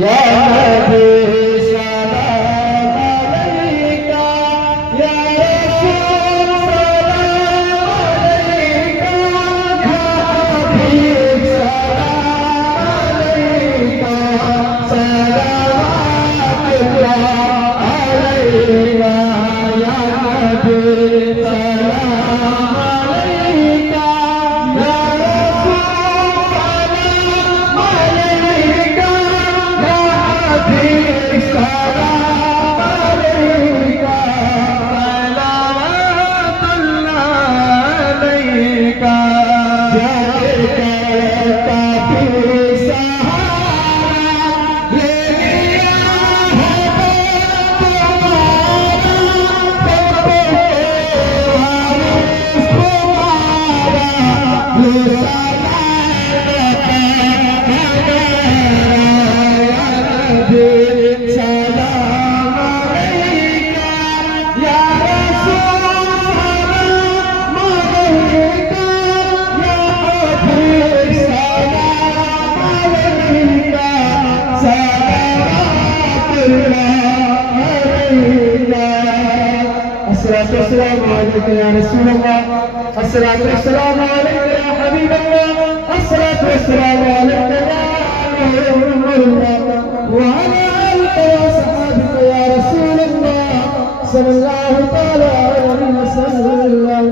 या नबी सलाम अलैका या रसूल सलाम अलैका या हबीब सलाम अलैका सलावतुल्लाह अलैका या नबी सलाम अलैका या रसूल सलाम अलैका या हबीब सलाम अलैका सलावतुल्लाह अलैका जाके काफी सहारा ले लिया है अस्सलामु अलैकुम या रसूल अल्लाह अस्सलातु वस्सलामु अलैका या हबीब अल्लाह अस्सलातु वस्सलामु अलैका या नूरुल्लाह व अला आलिका व सहाबिका या रसूल अल्लाह सल्लल्लाहु तआला अलैहि वसल्लम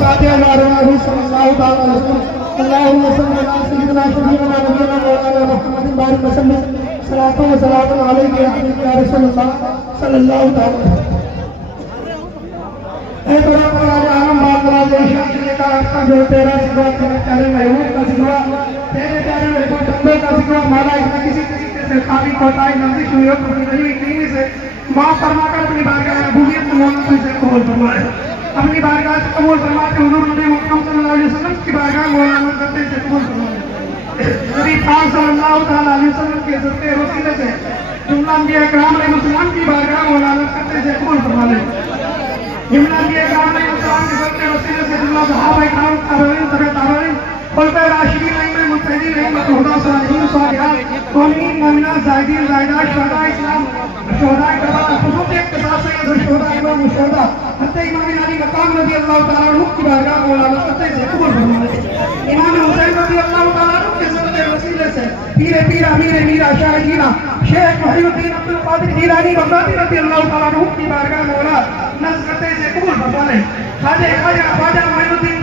फातिहा मारो नबी सल्लल्लाहु तआला अलैहि वसल्लम अल्लाहुम्मा सल्लि अला सय्यिदिना शफीना नबियना मौलाना मुहम्मदिन बारिक वसल्लम सलातो व सलाम अलैका या रसूलल्लाह सल्लल्लाहु तआला ऐ तोरा पराज आलम बादला देशा का आपका जो तेरा सिवा तेरे प्यारे महबूब का सिवा तेरे प्यारे महबूब बंदों का सिवा माला इसमें किसी तरीके से खाली कोताही लफ्ज़ हुई हो तो नहीं कहीं से माफ फरमाकर अपनी बारगाह में बूलियत मौला से कबूल फरमाए अपनी बारगाह से कबूल फरमाते हुजूर नबी मुहम्मद सल्लल्लाहु अलैहि वसल्लम की बारगाह मौलाना करते से कबूल फरमाए नबी पाक सल्लल्लाहु अलैहि वसल्लम के सत्ते वसीले से जुमला अंबिया किराम अलैहिस्सलाम की बारगाह मौलाना करते से कबूल फरमा ले जुमला अंबिया किराम अलैहिस्सलाम के सत्ते वसीले से जुमला सहाबा किराम ताबईन तबे ताबईन खुलफाए राशिदीन अइम्मा मुत्तकीन अइम्मत हुदा सालिहीन सालिहात मुमिनीन मुमिनात जाहिदीन जाहिदात शुहदा इस्लाम शुहदा करबला खुसूस के इख्तिसास से शुहदा इमाम शुहदा हत्ते इमाम अली मकाम रज़ी अल्लाह तआला अन्हु की बारगाह मौलाना करते से कबूल फरमा ले इमाम हुसैन रज़ी अल्लाह तआला अन्हु के सत्ते वसीले से पीर पीर अमीर मीरा शाह जीना शेख मुहीउद्दीन अब्दुल कादिर जीलानी बगदादी रज़ी अल्लाह तआला अन्हु की बारगाह मौला नज़र करते से कबूल फरमा ले खाजा ख्वाजा मुहीउद्दीन